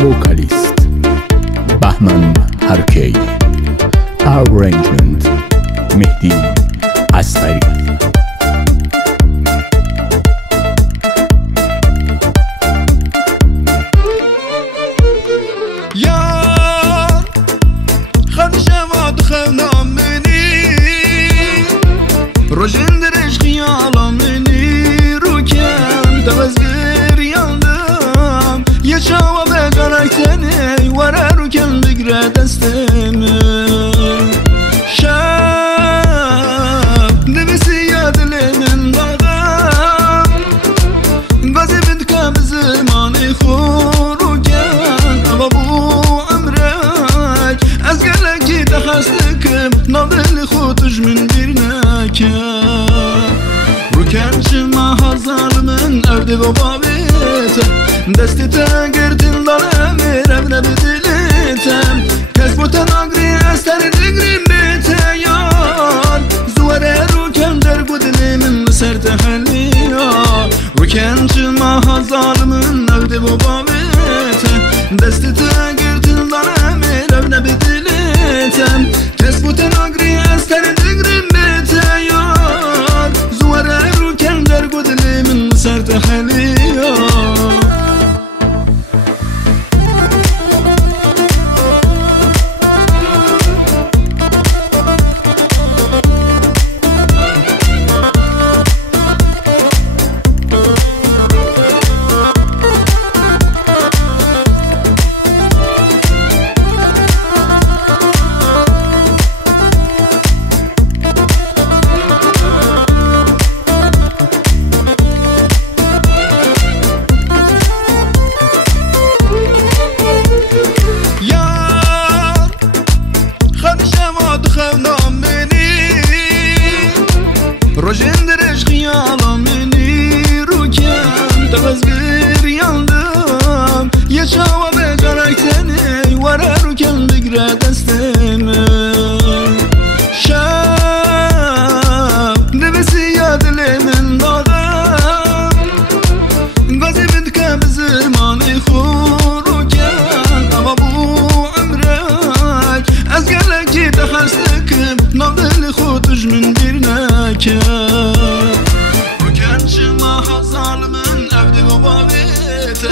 vocalist بهمن هرکی. arrangement مهدی اصغری. روشن درش خیالم منی رو کن تغذیر یاندم یه شاوه به جانکتنی وره رو کن بگره دستم شب نویسی یا دل من داغم بازی بند که به زمانی خور رو کن اما بو عمرک از گلکی تخستکم نادل خودش من بیرنه رو کنشم هزار من evde و بابیت دستی تگردین دارم میرم بدلیتم کس بوتن آگری از تر دیگریم بیته یار زواره رو کن در گودلی من سر تحلی رو کنشم هزار من evde و بابیت دستی تگردین دارم میرم بدلیتم کس بوتن آگری از تر دیگریم سرت حليا روشن درش خیالم منی رو کن تغذیر یاندم یه شاوه به جانکتنی وره رو کن بگره دستم شب نویسی یا دل من داغم بازی بند که به زمانی خور رو کن اما بو عمرک از گلکی تخستکم نادل خودش من بیرنه رو کنشم هزار من evde و بابیت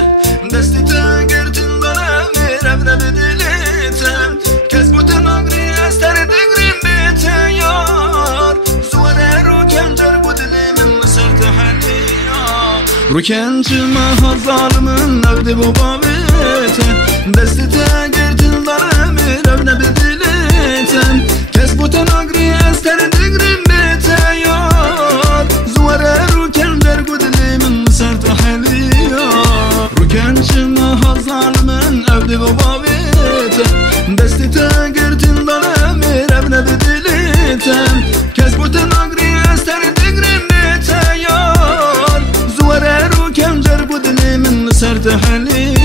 دستی تگردین دارم میرم بدلیتم کس بوتن آگری از تر دیگریم بیته یار زواره رو کن در گودلی من سر تحلی رو کنشم هزار من evde و بابیت دستی تگردین دارم میرم بدلیتم کس بوتن آگری از تر دیگریم evde و بابیت دستی تگردین دارم میرم بدلیتم کس بوتن آگری از تر دیگریم بیته یار زواره رو کم جر گودلی من سر تحلی